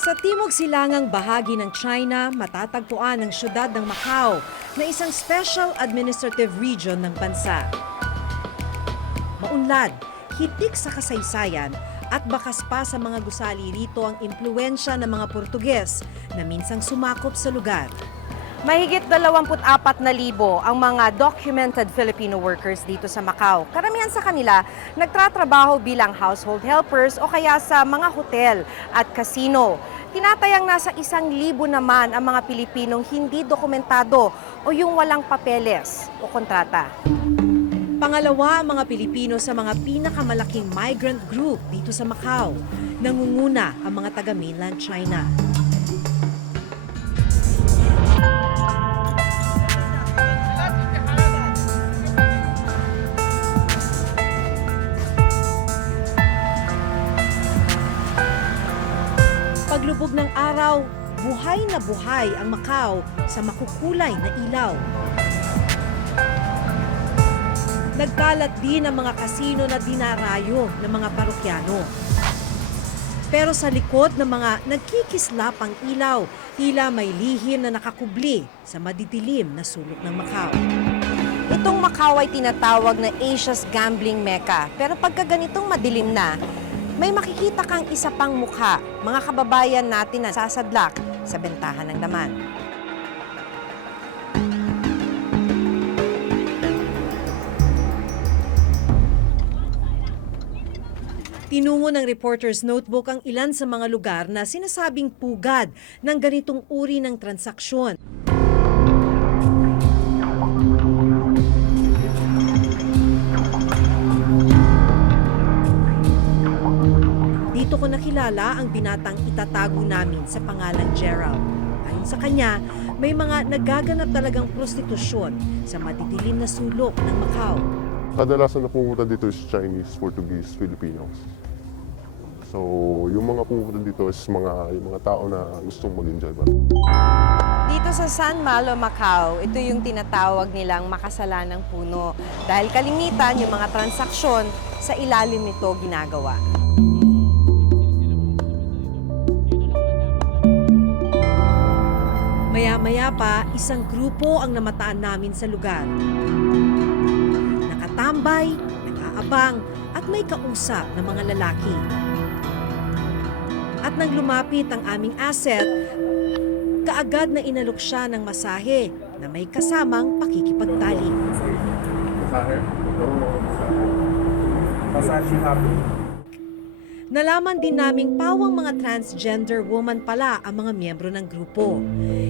Sa timog silangang bahagi ng China, matatagpuan ang siyudad ng Macau na isang special administrative region ng bansa. Maunlad, hitik sa kasaysayan at bakas pa sa mga gusali rito ang impluensya ng mga Portuges na minsang sumakop sa lugar. Mahigit 24,000 ang mga documented Filipino workers dito sa Macau. Karamihan sa kanila nagtatrabaho bilang household helpers o kaya sa mga hotel at casino. Tinatayang nasa 1,000 naman ang mga Pilipinong hindi dokumentado o yung walang papeles o kontrata. Pangalawa ang mga Pilipino sa mga pinakamalaking migrant group dito sa Macau. Nangunguna ang mga taga-mainland China. Paglubog ng araw, buhay na buhay ang Macau sa makukulay na ilaw. Nagkalat din ang mga kasino na dinarayo ng mga parokyano. Pero sa likod ng mga nagkikislapang ilaw, tila may lihim na nakakubli sa madidilim na sulok ng Macau. Itong Macau ay tinatawag na Asia's gambling mecca. Pero pagka ganitong madilim na, may makikita kang isa pang mukha, mga kababayan natin na sasadlak sa bentahan ng laman. Tinungo ng Reporter's Notebook ang ilan sa mga lugar na sinasabing pugad ng ganitong uri ng transaksyon. Dito ko nakilala ang binatang itatago namin sa pangalang Gerald. Ayon sa kanya, may mga nagaganap talagang prostitusyon sa madidilim na sulok ng Macau. Kadalasan na pumunta dito is Chinese, Portuguese, Filipinos. So, yung mga pumunta dito is yung mga tao na gustong mag-enjoy ba. Dito sa San Malo, Macau, ito yung tinatawag nilang makasalanang puno. Dahil kalimitan yung mga transaksyon sa ilalim nito ginagawa. Maya-maya pa, isang grupo ang namataan namin sa lugar. Nakatambay, nag-aabang, at may kausap na mga lalaki. At nang lumapit ang aming asset, kaagad na inalok siya ng masahe na may kasamang pakikipagtali. Masahe? Masahe happy. Nalaman din naming pawang mga transgender woman pala ang mga miyembro ng grupo.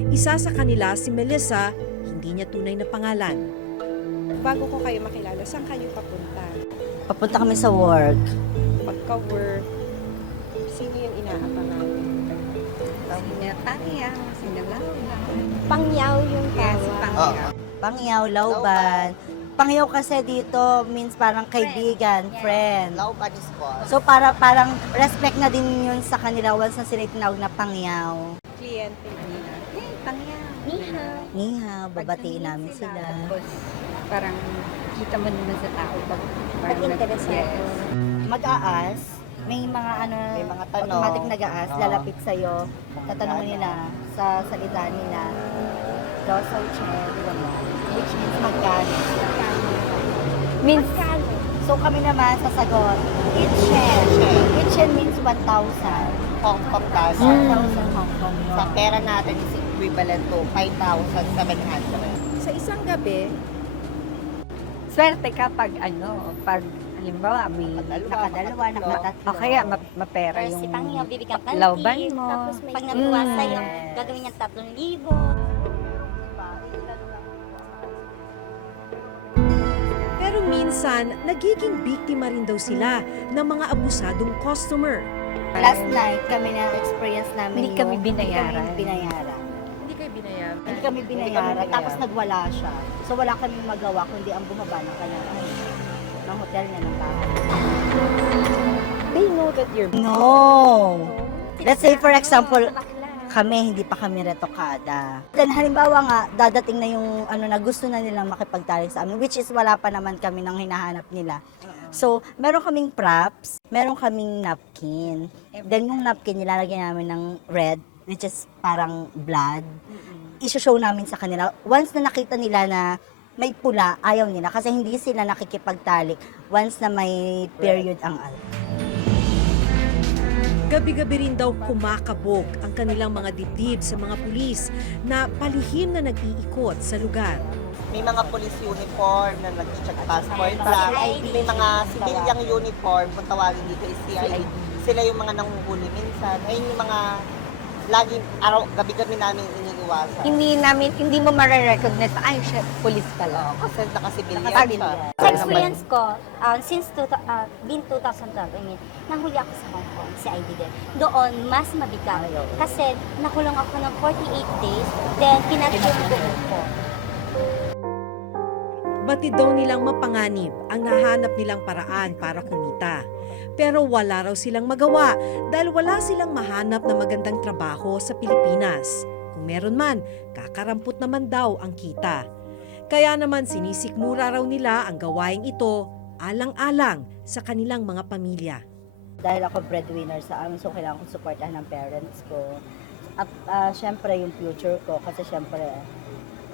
Isa sa kanila si Melissa, hindi niya tunay na pangalan. Bago ko kayo makilala, saan kayo papunta? Papunta kami sa work. Pagka-work, sino yung inaabangan? Sinataya, sinalawa. Pangyaw yung Yes, tawag. Pangyaw, lauban. Pangyaw kasi dito means parang kaibigan, friend. Lauban is boss. So parang respect na din yun sa kanila once na sila tinawag na pangyaw. Kliyente nila. Pangyaw. Niha, babatiin namin sila. Tapos, parang kita mo naman sa tao pag Pag-interesado. Mag-aas, may mga May mga tanong. automatic nag-aas, lalapit sa'yo. Tatanungin nila sa salita nila. Doso chen, which means magkano. Means, so kami naman sasagot, itchen. Itchen means 1,000. Hong Kong dollars. 1,000 Hong Kong yun. Sa pera natin is equivalent to 5,700. Sa isang gabi, swerte ka pag pag halimbawa may Nakadalawa, nakatatlo. o kaya mapera Or si Pangyaw, yung bibigyan ka ng lauban tip. mo. Tapos pag natuwa Mm. sa'yo, gagawin niya 3,000. pero minsan nagiging biktima rin daw sila ng mga abusadong customer. Last night, kami na-experience namin Hindi kami yung- binayaran. Hindi kami binayaran. Hindi kayo binayaran? Hindi kami binayaran. Tapos nagwala siya. So wala kami magawa kundi ang bumaba ng kanyang ng hotel niya ng bahay. They know that you're... No! Let's say for example, kami, hindi pa kami retokada. Then halimbawa nga, dadating na yung na gusto na nilang makipagtalik sa amin, which is wala pa naman kami nang hinahanap nila. So, meron kaming props, meron kaming napkin. Then yung napkin, nilalagyan namin ng red, which is parang blood. I-show namin sa kanila. Once na nakita nila na may pula, ayaw nila kasi hindi sila nakikipagtalik once na may period ang Gabi-gabi rin daw kumakabog ang kanilang mga dibdib sa mga pulis na palihim na nag-iikot sa lugar. May mga police uniform na nag-check passport lang. May mga civilian uniform, kung tawagin dito is CID. Sila yung mga nanguhuli minsan. Ayun yung mga laging araw, gabi-gabi namin iniiwasan. Hindi mo marirecognize, ay, chef, police pala. Kasi nakasibilyan Nakasibilyan. siya. Sa experience ko, since 2012, I mean, nahuli ako sa Hong Kong, si ID din. Doon, mas mabigat. Kasi nakulong ako ng 48 days, then pinatulog ko. Batid daw nilang mapanganib ang nahanap nilang paraan para kumita. Pero wala raw silang magawa dahil wala silang mahanap na magandang trabaho sa Pilipinas. Kung meron man, kakarampot naman daw ang kita. Kaya naman sinisikmura raw nila ang gawaing ito alang-alang sa kanilang mga pamilya. Dahil ako breadwinner sa amin, so kailangan kong supportahan ng parents ko. At syempre yung future ko, kasi syempre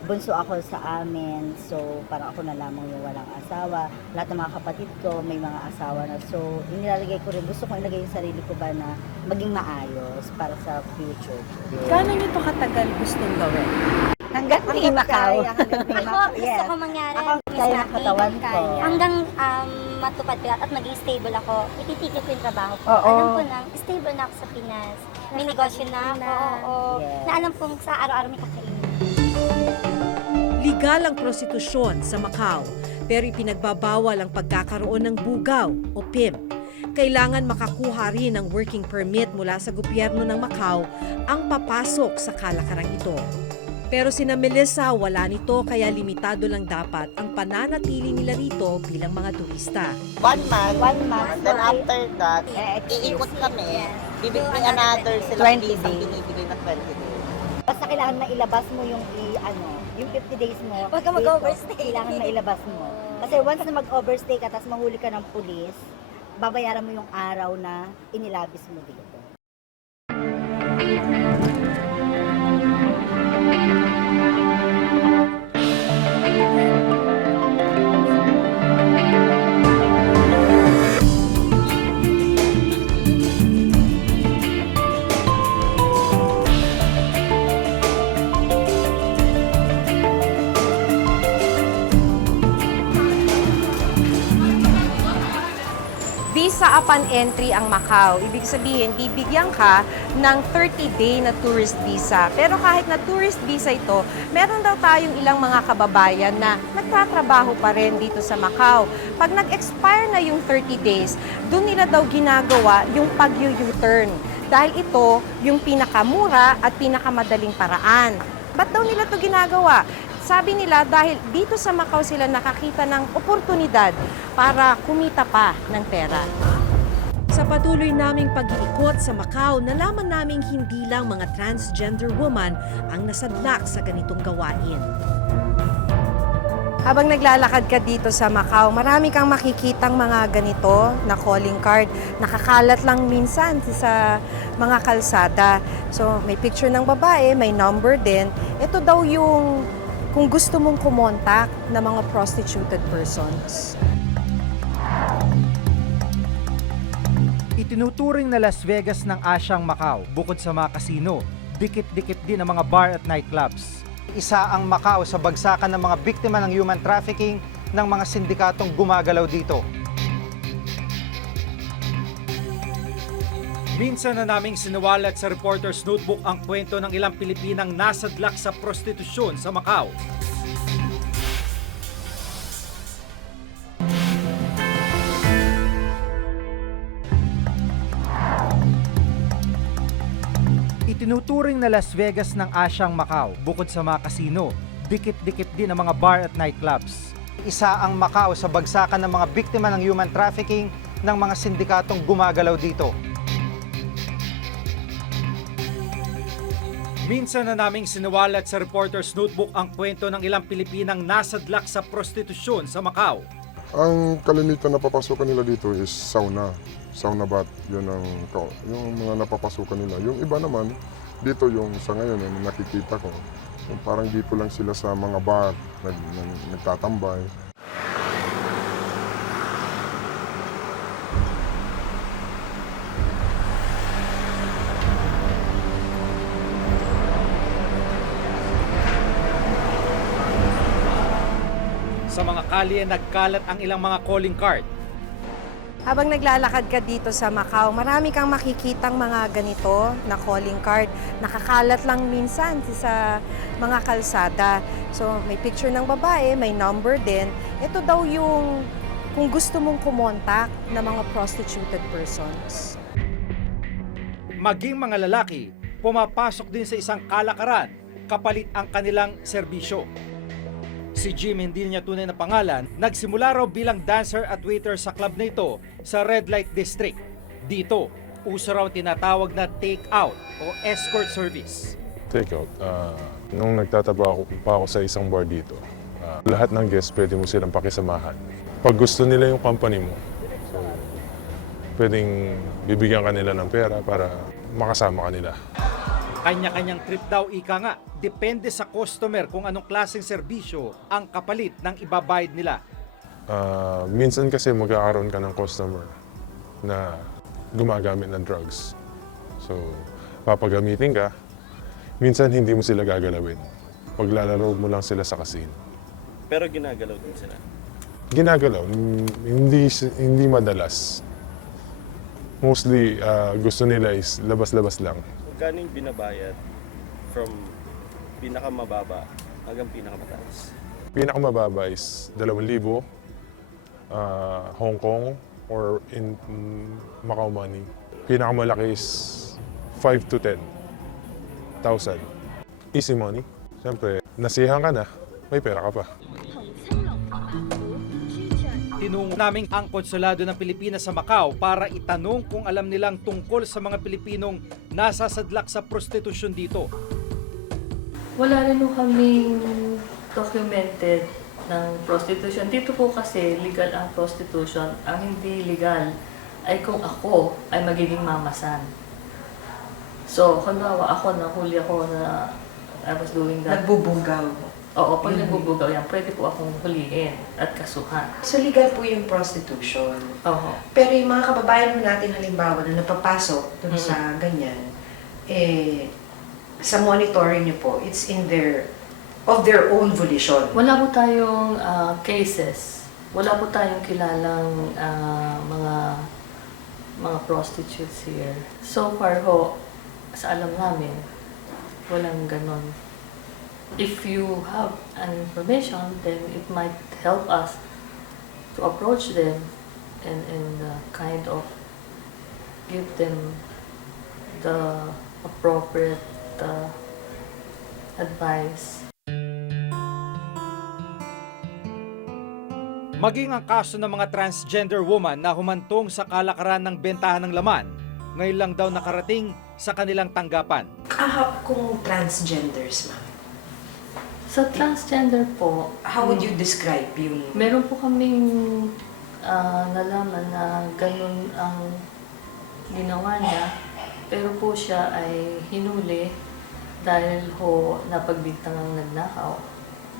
bunso ako sa amin, so parang ako na lamang yung walang asawa. Lahat ng mga kapatid ko may mga asawa na, so inilalagay ko rin, gusto ko ilagay yung sarili ko ba na maging maayos para sa future. Gaano nyo ito katagal gustong gawin? Hanggat may Macau. Ako, gusto ko mangyari, Ako, Miss kaya ng Naki, katawan ko. hanggang matupad ko yan at maging stable ako, ititigil ko yung trabaho ko. Oo. Alam ko na, stable na ako sa Pinas. May negosyo na ako, oo. Yes. Na alam kong sa araw-araw may kakainin. Legal ang prostitusyon sa Macau, pero ipinagbabawal ang pagkakaroon ng bugaw o pimp. Kailangan makakuha rin ng working permit mula sa gobyerno ng Macau ang papasok sa kalakarang ito. Pero sina Melissa wala nito kaya limitado lang dapat ang pananatili nila rito bilang mga turista. 1 month. 1 month. And then after that, Eh, iikot kami. Bibigay another sila 20 visa, days. binibigay na 20 days. Basta kailangan mailabas mo yung yung 50 days mo. Huwag ka dito, mag-overstay. Kailangan mailabas mo. Kasi once na mag-overstay ka, tapos mahuli ka ng pulis, babayaran mo yung araw na inilabis mo dito. Visa upon entry ang Macau. Ibig sabihin, bibigyan ka ng 30-day na tourist visa. Pero kahit na tourist visa ito, meron daw tayong ilang mga kababayan na nagtatrabaho pa rin dito sa Macau. Pag nag-expire na yung 30 days, doon nila daw ginagawa yung pag-U-turn. Dahil ito yung pinakamura at pinakamadaling paraan. Ba't daw nila to ginagawa? Sabi nila dahil dito sa Macau sila nakakita ng oportunidad para kumita pa ng pera. Sa patuloy naming pag-iikot sa Macau, nalaman naming hindi lang mga transgender woman ang nasadlak sa ganitong gawain. Habang naglalakad ka dito sa Macau, marami kang makikitang mga ganito na calling card. Nakakalat lang minsan sa mga kalsada. So may picture ng babae, may number din. Ito daw yung kung gusto mong kumontak ng mga prostituted persons. Itinuturing na Las Vegas ng Asyang Macau. Bukod sa mga kasino, dikit-dikit din ang mga bar at nightclubs. Isa ang Macau sa bagsakan ng mga biktima ng human trafficking ng mga sindikatong gumagalaw dito. Minsan na naming sinawalat sa Reporter's Notebook ang kwento ng ilang Pilipinang nasadlak sa prostitusyon sa Macau. Itinuturing na Las Vegas ng Asyang Macau. Bukod sa mga kasino, dikit-dikit din ang mga bar at nightclubs. Isa ang Macau sa bagsakan ng mga biktima ng human trafficking ng mga sindikatong gumagalaw dito. Minsan na naming sinawalat sa Reporter's Notebook ang kwento ng ilang Pilipinang nasadlak sa prostitusyon sa Macau. Ang kalimitan na papasukan nila dito is sauna. Sauna bath, yung mga napapasukan nila. Yung iba naman, dito yung sa ngayon, yung nakikita ko, yung parang dito lang sila sa mga bar, nagtatambay. Sa mga kalye, nagkalat ang ilang mga calling card. Habang naglalakad ka dito sa Macau, marami kang makikitang mga ganito na calling card. Nakakalat lang minsan sa mga kalsada. So may picture ng babae, may number din. Ito daw yung kung gusto mong kumontak na mga prostituted persons. Maging mga lalaki, pumapasok din sa isang kalakaran kapalit ang kanilang serbisyo. Si Jim, hindi niya tunay na pangalan, nagsimula raw bilang dancer at waiter sa club na ito sa Red Light District. Dito, uso raw tinatawag na take-out o escort service. Take-out. Nung nagtataba pa ako sa isang bar dito, lahat ng guests pwede mo silang pakisamahan. Pag gusto nila yung company mo, so, pwedeng bibigyan ka nila ng pera para makasama ka nila. Kanya-kanyang trip daw, ika nga, depende sa customer kung anong klaseng serbisyo ang kapalit ng ibabayad nila. Minsan kasi magkakaroon ka ng customer na gumagamit ng drugs. So, papagamitin ka, minsan hindi mo sila gagalawin. Paglalaro mo lang sila sa casino. Pero ginagalaw din sila. Ginagalaw, hindi madalas. Mostly, gusto nila is labas-labas lang. Magkano yung binabayad from pinakamababa hanggang pinakamataas? Pinakamababa is 2,000, Hong Kong or in Macau money. Pinakamalaki is 5 to 10,000. Easy money. Siyempre, nasiyahan ka na, may pera ka pa. Tinungo namin ang konsulado ng Pilipinas sa Macau para itanong kung alam nilang tungkol sa mga Pilipinong nasasadlak sa prostitusyon dito. Wala rin po kaming documented ng prostitution. Dito po kasi legal ang prostitution. Ang hindi legal ay kung ako ay magiging mamasan. So, kunwari ako, nahuli ako na I was doing that. Nagbubugaw. Oo, pag nagbubugaw yan, pwede po akong huliin at kasuhan. So legal po yung prostitution. Oo. Pero yung mga kababayan mo natin halimbawa na napapasok dun sa ganyan, sa monitoring niyo po, it's of their own volition. Wala po tayong cases. Wala po tayong kilalang mga prostitutes here. So far ho, sa alam namin, walang ganon. If you have an information, then it might help us to approach them and kind of give them the appropriate advice. Maging ang kaso ng mga transgender woman na humantong sa kalakaran ng bentahan ng laman, ngayon lang daw nakarating sa kanilang tanggapan. Kung transgenders, ma'am, Sa transgender po, how would you describe yung... meron po kaming nalaman na ganun ang ginawa niya. Pero po siya ay hinuli dahil ho napagbintangang nagnakaw.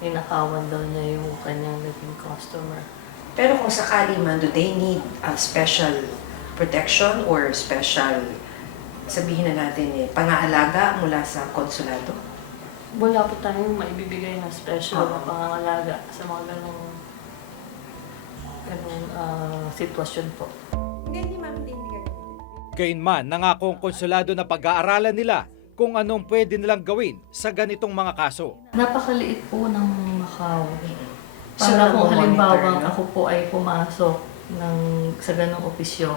Ninakawan daw niya yung kanyang naging customer. Pero kung sakali man, do they need a special protection or special, sabihin na natin, pang-aalaga mula sa konsulado? Wala po tayong maibibigay na special na pangangalaga sa mga ganong sitwasyon po. Hindi, ma'am, hindi ganun. Gayunman, nangako ang konsulado na pag-aaralan nila kung anong pwede nilang gawin sa ganitong mga kaso. Napakaliit po ng Macau. So, Para kung nagmo-monitor, halimbawa no? ako po ay pumasok sa ganong opisyo,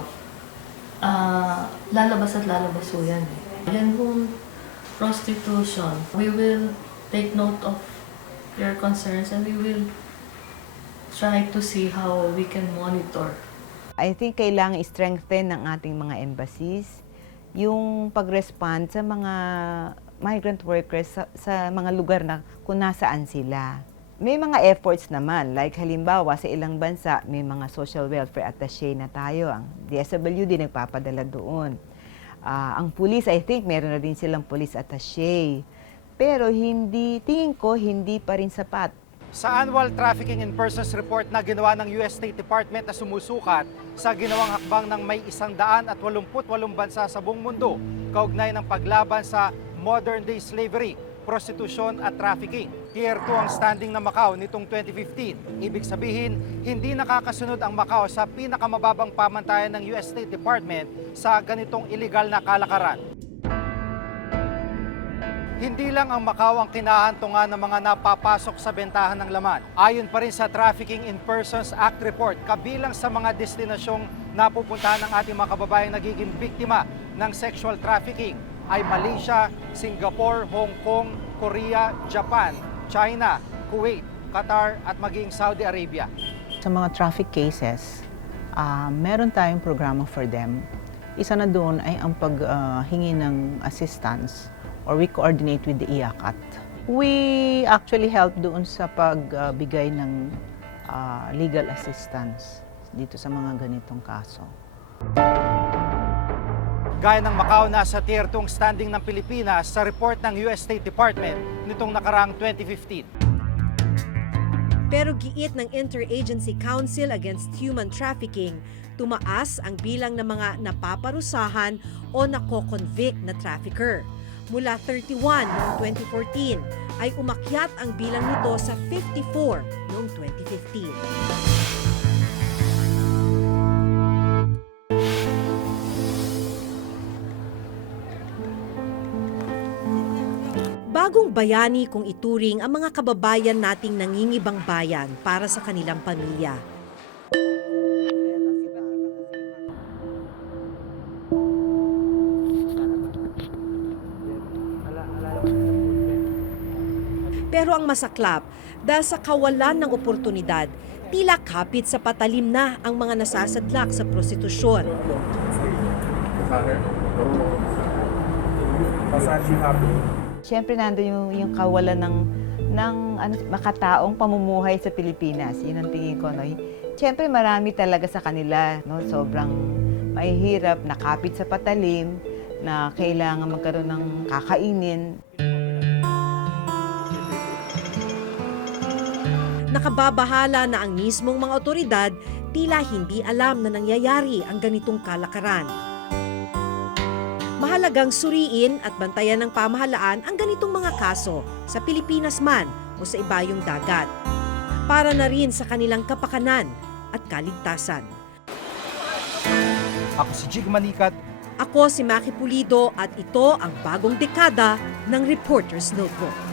lalabas at lalabas po yan. Yan po prostitution. We will take note of your concerns and we will try to see how we can monitor. I think kailangan i-strengthen ng ating mga embassies yung pag-respond sa mga migrant workers sa mga lugar na kung nasaan sila. may mga efforts naman. Like halimbawa, sa ilang bansa, may mga social welfare attaché na tayo. Ang DSWD nagpapadala doon. Ang police, I think, meron na din silang police attaché. Pero tingin ko, hindi pa rin sapat. Sa annual Trafficking in Persons report na ginawa ng US State Department na sumusukat sa ginawang hakbang ng may 188 bansa sa buong mundo kaugnay ng paglaban sa modern-day slavery, prostitusyon at trafficking. Tier 2 ang standing ng Macau nitong 2015. Ibig sabihin, hindi nakakasunod ang Macau sa pinakamababang pamantayan ng US State Department sa ganitong illegal na kalakaran. Hindi lang ang Macau ang kinahantungan ng mga napapasok sa bentahan ng laman. Ayon pa rin sa Trafficking in Persons Act report, kabilang sa mga destinasyong napupuntahan ng ating mga kababayang nagiging biktima ng sexual trafficking ay Malaysia, Singapore, Hong Kong, Korea, Japan, China, Kuwait, Qatar at maging Saudi Arabia. Sa mga traffic cases, meron tayong programa for them. Isa na doon ay ang paghingi ng assistance or we coordinate with the IACAT. We actually help doon sa pagbigay ng legal assistance dito sa mga ganitong kaso. Gaya ng Macau, nasa Tier 2 standing ng Pilipinas sa report ng US State Department nitong nakaraang 2015. Pero giit ng Interagency Council Against Human Trafficking, tumaas ang bilang ng mga napaparusahan o nako-convict na trafficker. Mula 31 noong 2014 ay umakyat ang bilang nito sa 54 noong 2015. Bagong bayani kung ituring ang mga kababayan nating nangingibang bayan para sa kanilang pamilya. Pero ang masaklap, dahil sa kawalan ng oportunidad, tila kapit sa patalim na ang mga nasasadlak sa prostitusyon. Siyempre, nandun yung kawalan ng makataong pamumuhay sa Pilipinas. Yun ang tingin ko. No? Siyempre, marami talaga sa kanila. No? Sobrang mahihirap, nakapit sa patalim, na kailangan magkaroon ng kakainin. Nakababahala na ang mismong mga otoridad, tila hindi alam na nangyayari ang ganitong kalakaran. Mahalagang suriin at bantayan ng pamahalaan ang ganitong mga kaso sa Pilipinas man o sa ibayong dagat, para na rin sa kanilang kapakanan at kaligtasan. Ako si Jig Manikat. Ako si Maki Pulido at ito ang bagong dekada ng Reporter's Notebook.